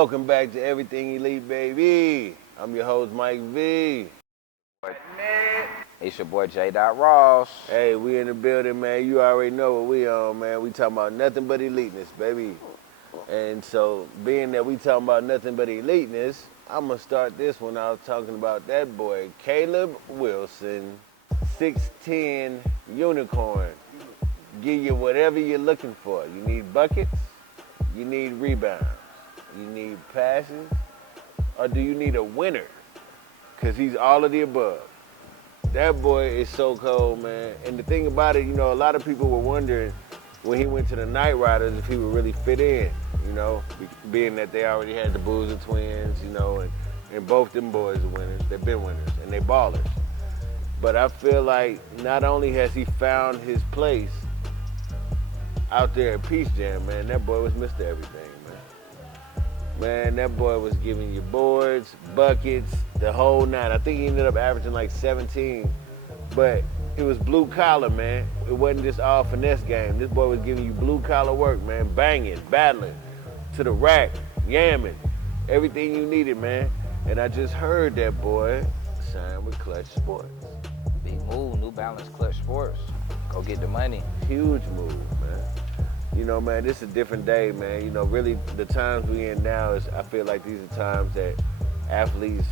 Welcome back to Everything Elite, baby. I'm your host, Mike V. It's your boy J. Ross. Hey, we in the building, man. You already know what we on, man. We talking about nothing but eliteness, baby. And so, being that we talking about nothing but eliteness, I'm going to start this one out talking about that boy, Caleb Wilson, 6'10", unicorn. Give you whatever you're looking for. You need buckets, you need rebounds, you need passes, or do you need a winner? Because he's all of the above. That boy is so cold, man. And the thing about it, you know, a lot of people were wondering when he went to the Nightrydas if he would really fit in, you know, being that they already had the Boozer twins, you know, and both them boys are winners. They've been winners, and they ballers. But I feel like not only has he found his place out there at Peace Jam, man, that boy was Mr. Everything, man. Man, that boy was giving you boards, buckets, the whole nine. I think he ended up averaging like 17, but it was blue collar, man. It wasn't just all finesse game. This boy was giving you blue collar work, man, banging, battling, to the rack, yamming, everything you needed, man. And I just heard that boy sign with Clutch Sports. Big move, New Balance Clutch Sports. Go get the money. Huge move, man. You know, man, this is a different day, man. You know, really, the times we in now is, I feel like these are times that athletes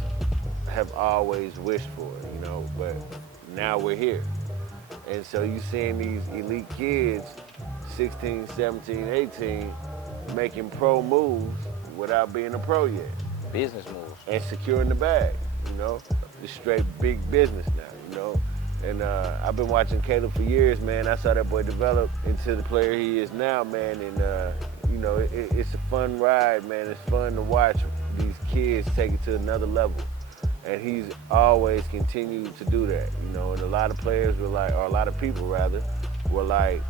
have always wished for, you know, but now we're here. And so you seeing these elite kids, 16, 17, 18, making pro moves without being a pro yet. Business moves. And securing the bag, you know. Just straight big business now, you know. And I've been watching Caleb for years, man. I saw that boy develop into the player he is now, man. And, you know, it's a fun ride, man. It's fun to watch these kids take it to another level. And he's always continued to do that, you know. And a lot of players were like, or a lot of people rather, were like,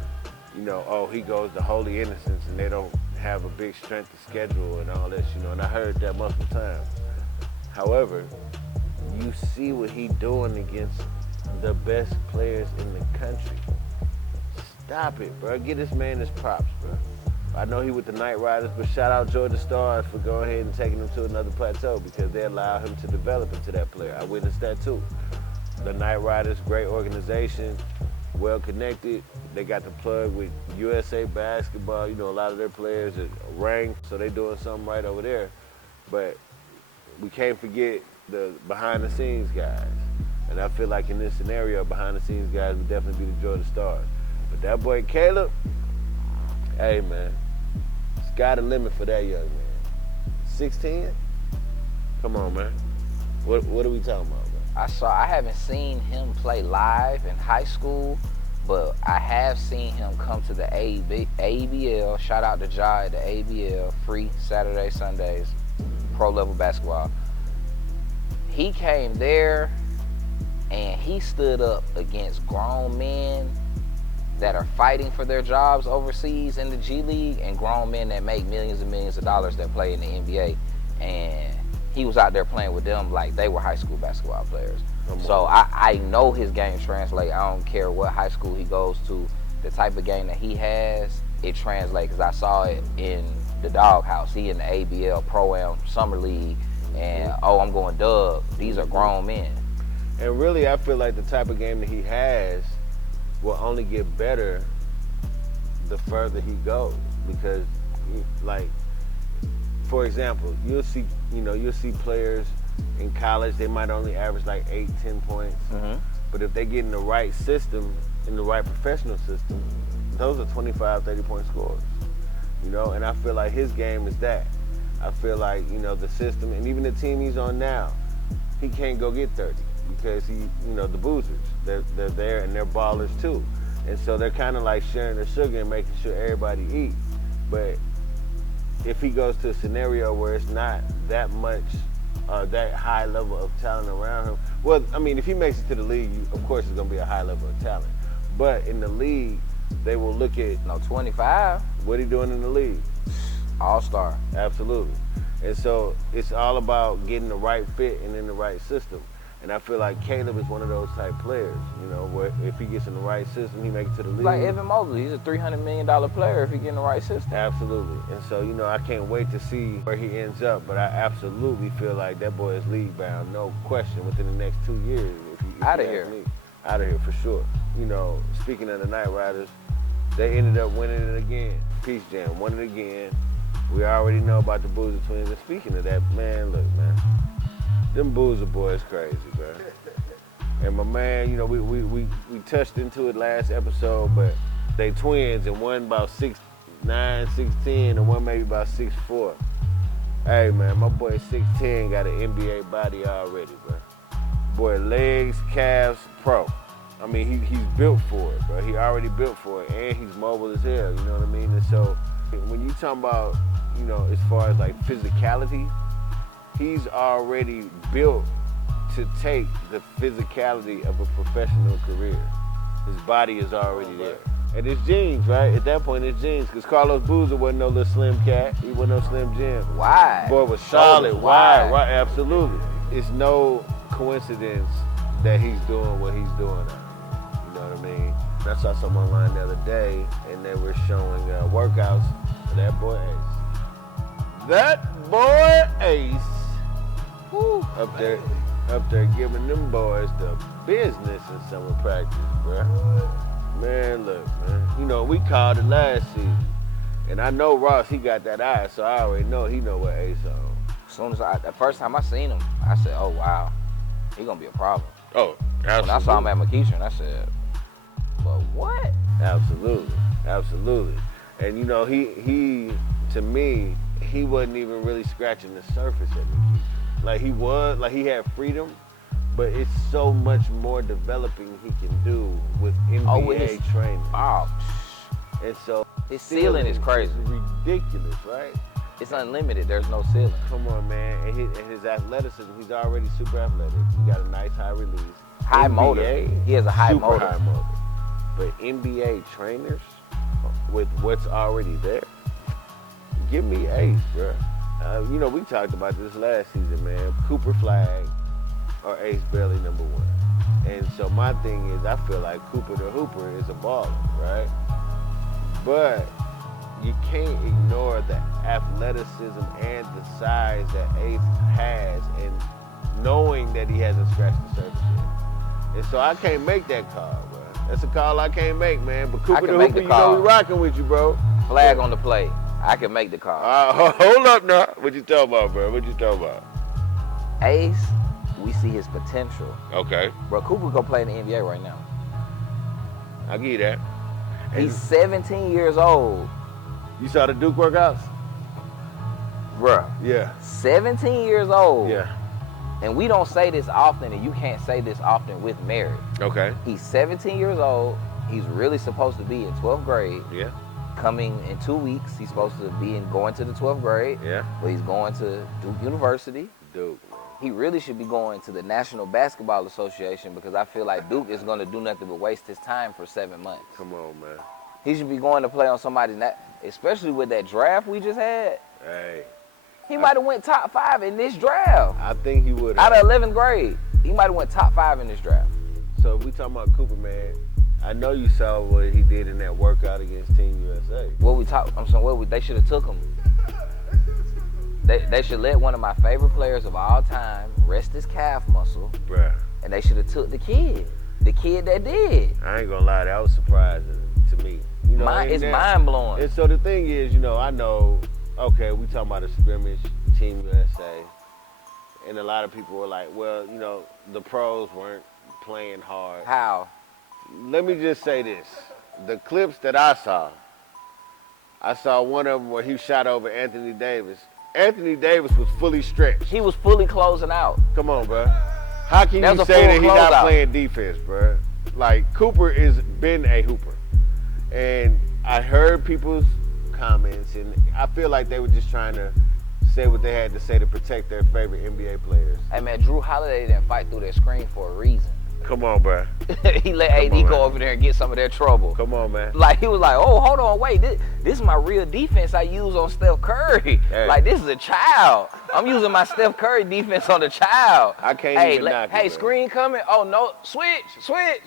you know, oh, he goes to Holy Innocents and they don't have a big strength of schedule and all this, you know. And I heard that multiple times. However, you see what he doing against the best players in the country. Stop it, bro. Get this man his props, bro. I know he with the Nightrydas, but shout out Georgia Stars for going ahead and taking him to another plateau because they allow him to develop into that player. I witnessed that too. The Nightrydas, great organization, well connected. They got the plug with USA Basketball. You know, a lot of their players are ranked, so they doing something right over there. But we can't forget the behind the scenes guys. And I feel like in this scenario, behind the scenes guys would definitely be the Georgia Stars. But that boy Caleb, hey man, sky the limit for that young man. 16? Come on, man. What are we talking about, man? I haven't seen him play live in high school, but I have seen him come to the ABL. Shout out to Jai at the ABL, free Saturday, Sundays, pro level basketball. He came there and he stood up against grown men that are fighting for their jobs overseas in the G League and grown men that make millions and millions of dollars that play in the NBA. And he was out there playing with them like they were high school basketball players. So I know his game translates. I don't care what high school he goes to. The type of game that he has, it translates because I saw it in the doghouse. He in the ABL Pro-Am Summer League and, oh, I'm going dub. These are grown men. And really, I feel like the type of game that he has will only get better the further he goes. Because, like, for example, you'll see players in college, they might only average like 8, 10 points. Mm-hmm. But if they get in the right system, in the right professional system, those are 25, 30-point scores. You know, and I feel like his game is that. I feel like, you know, the system, and even the team he's on now, he can't go get 30. Because the boozers, they're there and they're ballers too. And so they're kind of like sharing the sugar and making sure everybody eats. But if he goes to a scenario where it's not that much, that high level of talent around him, well, I mean, if he makes it to the league, of course it's going to be a high level of talent. But in the league, they will look at... 25. What he doing in the league? All-star. Absolutely. And so it's all about getting the right fit and in the right system. And I feel like Caleb is one of those type players, you know, where if he gets in the right system, he makes it to the league. Like Evan Mobley, he's a $300 million player if he get in the right system. Absolutely. And so, you know, I can't wait to see where he ends up, but I absolutely feel like that boy is league bound, no question, within the next 2 years. Out of here. Out of here for sure. You know, speaking of the Nightrydas, they ended up winning it again. Peace Jam, won it again. We already know about the Boozer Twins. And speaking of that, man, look, man, them Boozer boys crazy, bro. And my man, you know, we touched into it last episode, but they twins, and one about 6'9", 6'10", and one maybe about 6'4". Hey, man, my boy 6'10", got an NBA body already, bro. Boy, legs, calves, pro. I mean, he's built for it, bro. He already built for it, and he's mobile as hell, you know what I mean? And so when you talking about, you know, as far as like physicality, he's already built to take the physicality of a professional career. His body is already there. And it's genes, right? At that point, it's genes, because Carlos Boozer wasn't no little slim cat. He wasn't no slim Jim. Wide. Boy was solid, wide, right? Absolutely. It's no coincidence that he's doing what he's doing now. You know what I mean? I saw someone online the other day, and they were showing workouts for that boy Ace. That boy Ace, woo, up there giving them boys the business in summer practice, bruh. Man, look, man. You know, we called it last season, and I know Ross, he got that eye, so I already know he know what Ace on. As soon as the first time I seen him, I said, oh, wow, he gonna be a problem. Oh, absolutely. When I saw him at McEachern, I said, but what? Absolutely, absolutely. And you know, he to me, he wasn't even really scratching the surface at McEachern. Like he had freedom, but it's so much more developing he can do with NBA training. Oh, and so his ceiling is crazy. It's ridiculous, right? It's unlimited. There's no ceiling. Come on, man. And his athleticism, he's already super athletic. He got a nice high release. High NBA, motor. He has a high motor. High motor. But NBA trainers, with what's already there, give me Ace, bro. You know, we talked about this last season, man. Cooper, Flagg, or Ace Bailey #1. And so my thing is, I feel like Cooper the Hooper is a baller, right? But you can't ignore the athleticism and the size that Ace has, and knowing that he hasn't scratched the surface yet. And so I can't make that call, bro. That's a call I can't make, man. But Cooper the Hooper, you know we rocking with you, bro. Flagg on the play. I can make the call. Hold up now. What you talking about, bro? What you talking about? Ace, we see his potential. Okay. Bro, Cooper go play in the NBA right now. I'll give you that. He's 17 years old. You saw the Duke workouts? Bruh. Yeah. 17 years old. Yeah. And we don't say this often, and you can't say this often with Mary. Okay. He's 17 years old. He's really supposed to be in 12th grade. Yeah. Coming in 2 weeks, he's supposed to be going to the 12th grade. Yeah. But he's going to Duke University. Duke. He really should be going to the National Basketball Association, because I feel like Duke is going to do nothing but waste his time for 7 months. Come on, man. He should be going to play on somebody's, especially with that draft we just had. Hey. He might have went top 5 in this draft. I think he would Out have. of 11th grade, he might have went top 5 in this draft. So if we talking about Cooper, man, I know you saw what he did in that workout against Team USA. They should have took him. They should let one of my favorite players of all time rest his calf muscle. Bruh. And they should have took the kid that did. I ain't gonna lie, that was surprising to me. You know, It's mind-blowing. And so the thing is, you know, I know, okay, we talking about a scrimmage, Team USA, and a lot of people were like, well, you know, the pros weren't playing hard. How? Let me just say this. The clips that I saw one of them where he shot over Anthony Davis. Anthony Davis was fully stretched. He was fully closing out. Come on, bro. How can That you was a say full that he's not closeout. playing defense, bro? Like, Cooper has been a hooper. And I heard people's comments, and I feel like they were just trying to say what they had to say to protect their favorite NBA players. Hey, man, Drew Holiday didn't fight through that screen for a reason. Come on, bro. He let AD go over there and get some of that trouble. Come on, man. Like, he was like, oh, hold on, wait, this is my real defense I use on Steph Curry. Hey. Like, this is a child. I'm using my Steph Curry defense on the child. I can't even knock it, Hey, man. screen coming. Oh, no, switch.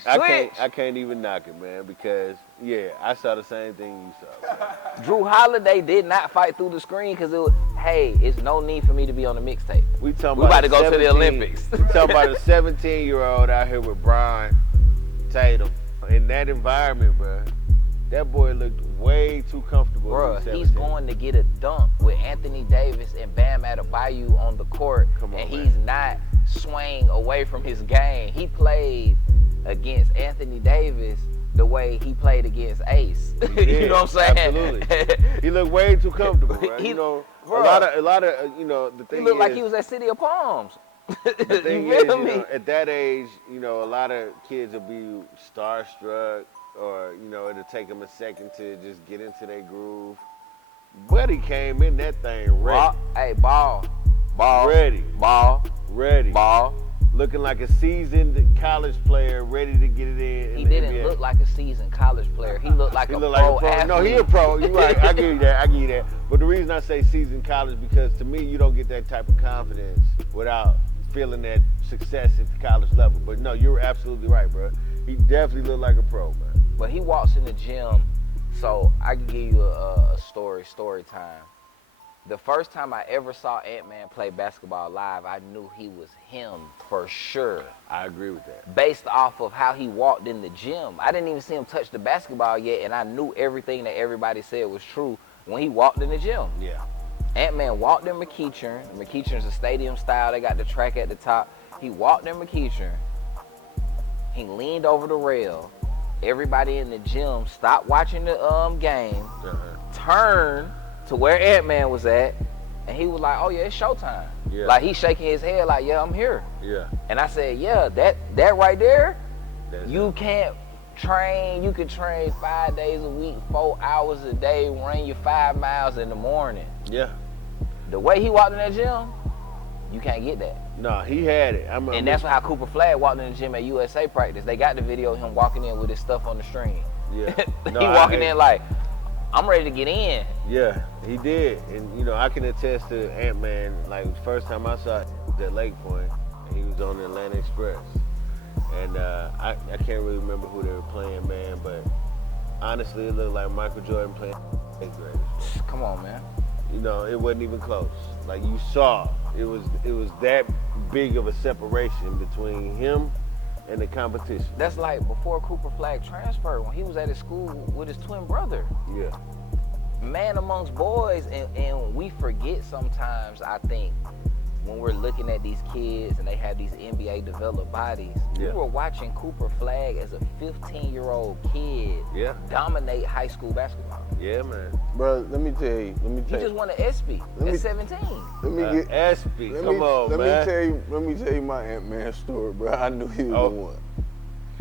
I can't even knock it, man, because, yeah, I saw the same thing you saw. Man. Drew Holiday did not fight through the screen because it was, hey, it's no need for me to be on the mixtape. We about to go to the Olympics. We talking about a 17-year-old out here with Brian Tatum. In that environment, bro, that boy looked way too comfortable. Bro, he's going to get a dunk with Anthony Davis and Bam Adebayo on the court, he's not swaying away from his game. He played against Anthony Davis the way he played against Ace. You know what I'm saying? Absolutely. He looked way too comfortable, right? You know, bro, a lot of, you know, the thing he looked is, like he was at City of Palms. The thing you is, feel you me? know, at that age, you know, a lot of kids will be starstruck, or, you know, it'll take them a second to just get into their groove. But he came in that thing ready. Ball. Ready. Ball. Ready. Ball. Looking like a seasoned college player ready to get it in. He didn't look like a seasoned college player. He looked like a pro athlete. No, he a pro. You're right. I give you that. But the reason I say seasoned college, because to me, you don't get that type of confidence without feeling that success at the college level. But no, you're absolutely right, bro. He definitely looked like a pro, man. But he walks in the gym, so I can give you a story time. The first time I ever saw Ant-Man play basketball live, I knew he was him for sure. I agree with that. Based off of how he walked in the gym. I didn't even see him touch the basketball yet, and I knew everything that everybody said was true when he walked in the gym. Yeah. Ant-Man walked in McEachern. McEachern's a stadium style. They got the track at the top. He walked in McEachern. He leaned over the rail. Everybody in the gym stopped watching the game, turned to where Ant-Man was at, and he was like, oh yeah, it's showtime. Yeah. Like, he's shaking his head like, yeah, I'm here. Yeah. And I said, yeah, that right there, That's you can't train. You could train 5 days a week, 4 hours a day, run your 5 miles in the morning. Yeah. The way he walked in that gym, you can't get that. No, he had it. And that's how Cooper Flagg walked in the gym at USA practice. They got the video of him walking in with his stuff on the string. Yeah. He walking in like, I'm ready to get in. Yeah, he did. And, you know, I can attest to Ant-Man. Like, the first time I saw him was at Lake Point, and he was on the Atlanta Express. And I can't really remember who they were playing, man, but honestly, it looked like Michael Jordan playing 8th graders. Come on, man. You know, it wasn't even close. Like, you saw, it was that big of a separation between him and the competition. That's like before Cooper Flagg transferred, when he was at his school with his twin brother. Yeah. Man amongst boys, and we forget sometimes, I think, when we're looking at these kids and they have these NBA developed bodies, we were watching Cooper Flagg as a 15-year-old kid dominate high school basketball. Yeah, man. Bro, let me tell you. He just won an ESPY at 17. Let me get ESPY. Come on, man. Let me tell you my Ant-Man story, bro. I knew he was the one.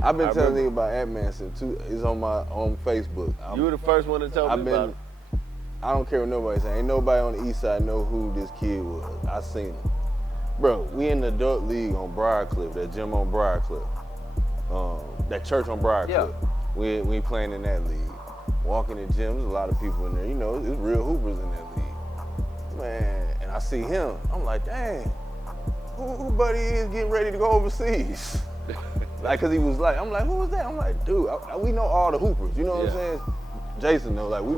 I've been telling niggas about Ant-Man since it's on Facebook. You were the first one to tell me about it. I don't care what nobody say. Ain't nobody on the east side know who this kid was. I seen him. Bro, we in the adult league on Briarcliff, that gym on Briarcliff. That church on Briarcliff. We ain't playing in that league. Walking in the gym, there's a lot of people in there. You know, there's real hoopers in that league. Man, and I see him. I'm like, dang, who buddy is getting ready to go overseas? Like, cause he was like, I'm like, who was that? I'm like, dude, we know all the hoopers. You know what I'm saying? Jason knows, like, we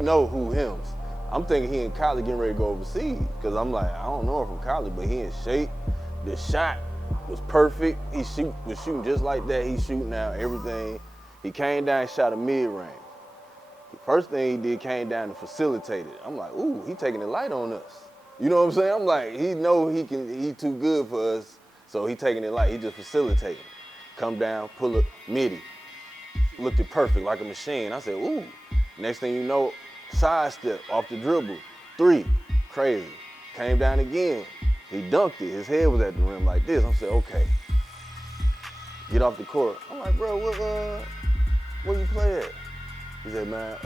know who hims. I'm thinking he in college getting ready to go overseas. Cause I'm like, I don't know him from college, but he in shape. The shot was perfect. He was shooting just like that. He's shooting now, everything. He came down and shot a mid-range. The first thing he did, came down and facilitated. I'm like, ooh, he taking it light on us. You know what I'm saying? I'm like, he know he too good for us, so he taking it light. He just facilitating. Come down, pull up, midi. Looked it perfect, like a machine. I said, ooh. Next thing you know, sidestep off the dribble. 3, crazy. Came down again. He dunked it. His head was at the rim like this. I said, okay. Get off the court. I'm like, bro, where you play at? He said, man,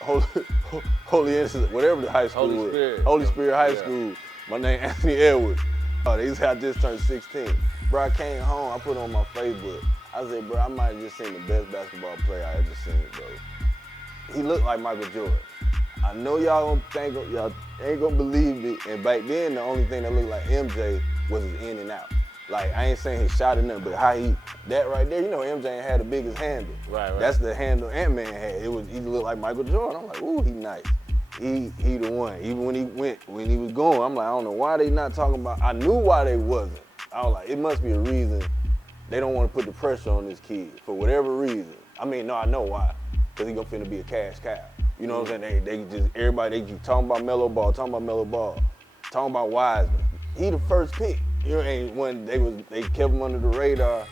Holy Innocent, whatever the high school was. Holy Spirit High School. My name Anthony Edwards. They said I just turned 16. Bro, I came home, I put it on my Facebook. I said, bro, I might have just seen the best basketball player I ever seen, bro. He looked like Michael Jordan. I know y'all ain't gonna believe it. And back then, the only thing that looked like MJ was his in and out. Like, I ain't saying his shot or nothing, but how that right there, you know, MJ ain't had the biggest handle. Right. That's the handle Ant-Man had. He looked like Michael Jordan. I'm like, ooh, he nice. He the one. Even when he was going, I'm like, I don't know why they not talking about. I knew why they wasn't. I was like, it must be a reason they don't want to put the pressure on this kid for whatever reason. I mean, no, I know why. Because he gonna finna be a cash cow. You know what I'm saying? They keep talking about Melo Ball, talking about Wiseman. He the first pick. You know, and when they kept him under the radar.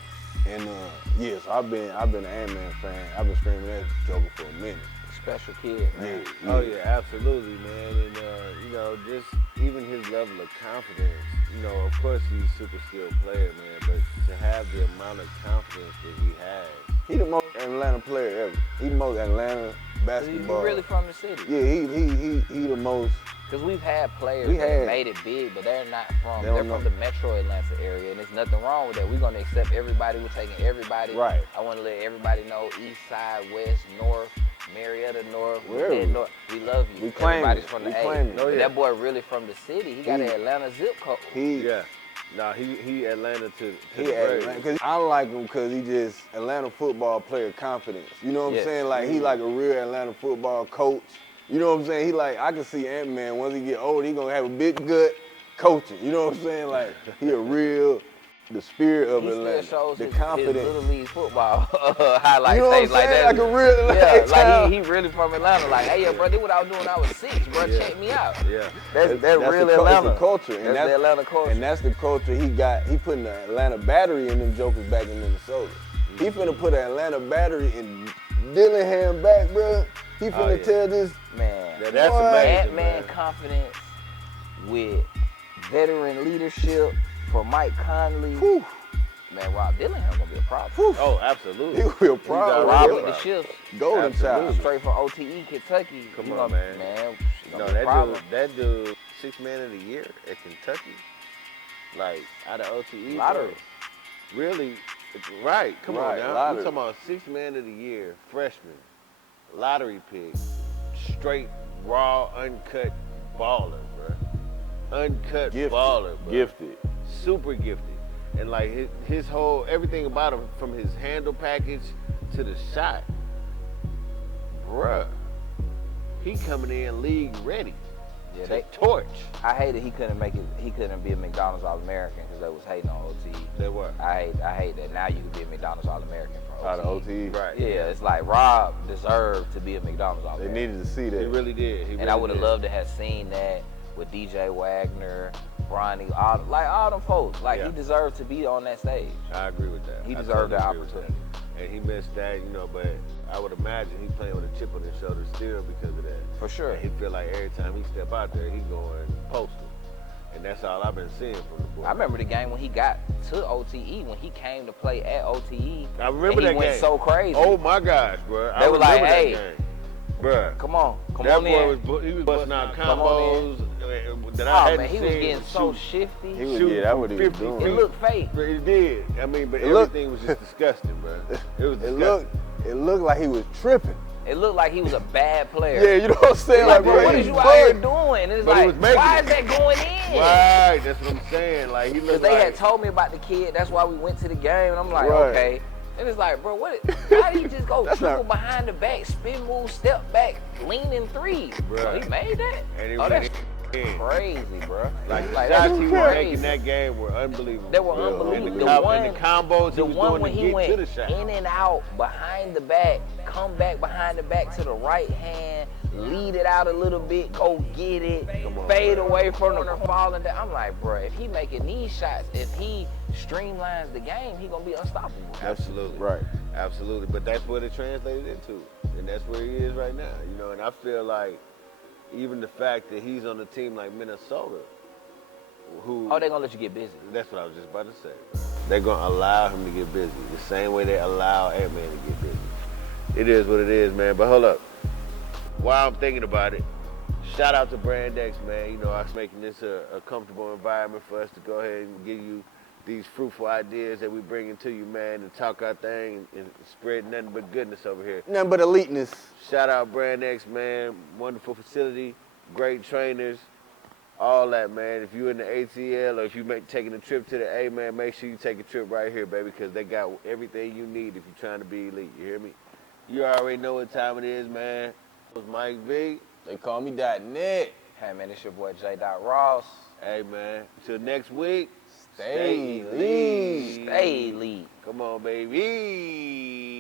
And so I've been an Ant-Man fan. I've been screaming that joker for a minute. Special kid, man. Yeah. Oh yeah, absolutely, man. And you know, just even his level of confidence. You know, of course he's a super skilled player, man. But to have the amount of confidence that he has. He the most Atlanta player ever. He the most Atlanta basketball. He's really from the city. Yeah, he the most. Because we've had players that made it big, but they're not from. They're from the Metro Atlanta area, and there's nothing wrong with that. We're gonna accept everybody. We're taking everybody. Right. I want to let everybody know: East Side, West, North, Marietta North. North. We love you. We claim Everybody's it. from We the claim A. it. But that boy really from the city. He got an Atlanta zip code. He Atlanta to he Atlanta. Cause I like him because he just Atlanta football player confidence. You know what I'm saying? Like he like a real Atlanta football coach. You know what I'm saying? He like, I can see Ant-Man, once he get older, he gonna have a big gut coaching. You know what I'm saying? Like, he a real, the spirit of Atlanta. He still shows the his confidence. Little league football highlights. You know what I'm like saying? that. Like a real, like he really from Atlanta. Like, hey, yo, bro, this what I was doing when I was 6, bro. Check me out. Yeah. That's real That's Atlanta. the culture. That's the Atlanta culture. And that's the culture he got. He putting the Atlanta battery in them jokers back in Minnesota. He finna put an Atlanta battery in Dillingham back, bro. He finna tell this. Man, that's amazing, Ant-Man confidence with veteran leadership from Mike Conley. Whew. Man, Rob Dillingham gonna be a problem. Whew. Oh, absolutely. He will probably. Rob Yeah. with the shifts. Golden child. Straight from OTE, Kentucky. Come You on, know, man. No, that dude, 6th man of the year at Kentucky, like out of OTE. Lottery. Really? Right. Come on now. Lottery. We're talking about 6th man of the year, freshman, lottery pick, straight raw, uncut baller, bro. Uncut baller, bro. Gifted. Super gifted. And like his whole, everything about him, from his handle package to the shot, bruh, he coming in league ready. Yeah, to torch. I hated he couldn't make it. He couldn't be a McDonald's All-American because they was hating on OTE. They were. I hate that now you can be a McDonald's All-American from Out OTE. of OTE. Right. Yeah, it's like Rob deserved to be a McDonald's They All-American. needed to see that. He really did. And I would have loved to have seen that with DJ Wagner, Bronny, all them folks. Like he deserved to be on that stage. I agree with that. He I deserved totally that agree with opportunity. that. And he missed that, you know, but I would imagine he playing with a chip on his shoulder still because of that. For sure. And he feel like every time he step out there, he going postal. And that's all I've been seeing from the boy. I remember the game when he got to OTE, when he came to play at OTE. I remember that he went game. so crazy. Oh my gosh, bro. They were like, hey, Bruh. come on That in. boy he was busting out Come on combos that I hadn't man, he seen. was getting so shoot. shifty. He was, Shooting that's what he was 50 doing. It looked fake. It did. I mean, but It looked- everything was just disgusting, bro. It was disgusting. It looked like he was tripping. It looked like he was a bad player. Yeah, you know what I'm saying? Like, Like, bro, what he is you was out here bugging. doing? And it's But he like, was making why it. is that going in? Right, that's what I'm saying. Like he Because looked they like had told me about the kid. That's why we went to the game. And I'm like, Right. okay. And it's like, bro, why did he just go That's triple not- behind the back, spin move, step back, leaning three? Bruh. So he made that? And he Oh, that's in. crazy, bro. Like the that's shots he was crazy. making that game were unbelievable. They were bro. unbelievable. And The the combos he The was one doing when to he get went to the shot. in and out, behind the back, come back behind the back to the right hand, lead it out a little bit, go get it, fade away from the falling down. I'm like, bro, if he making these shots, if he streamlines the game, he gonna be unstoppable. Absolutely. Right. Absolutely. But that's what it translated into. And that's where he is right now. You know, and I feel like even the fact that he's on a team like Minnesota, who Oh, they gonna let you get busy. that's what I was just about to say. They're gonna allow him to get busy. The same way they allow Ant-Man to get busy. It is what it is, man. But hold up. While I'm thinking about it, shout out to Brand X, man. You know, us making this a comfortable environment for us to go ahead and give you these fruitful ideas that we bringing to you, man, and talk our thing and spread nothing but goodness over here. Nothing but eliteness. Shout out Brand X, man. Wonderful facility, great trainers, all that, man. If you're in the ATL or if you're taking a trip to the A, man, make sure you take a trip right here, baby, because they got everything you need if you're trying to be elite. You hear me? You already know what time it is, man. It was Mike V. They call me .net. Hey, man, it's your boy J. Ross. Hey, man. Till next week. Stay elite. Stay elite. Come on, baby.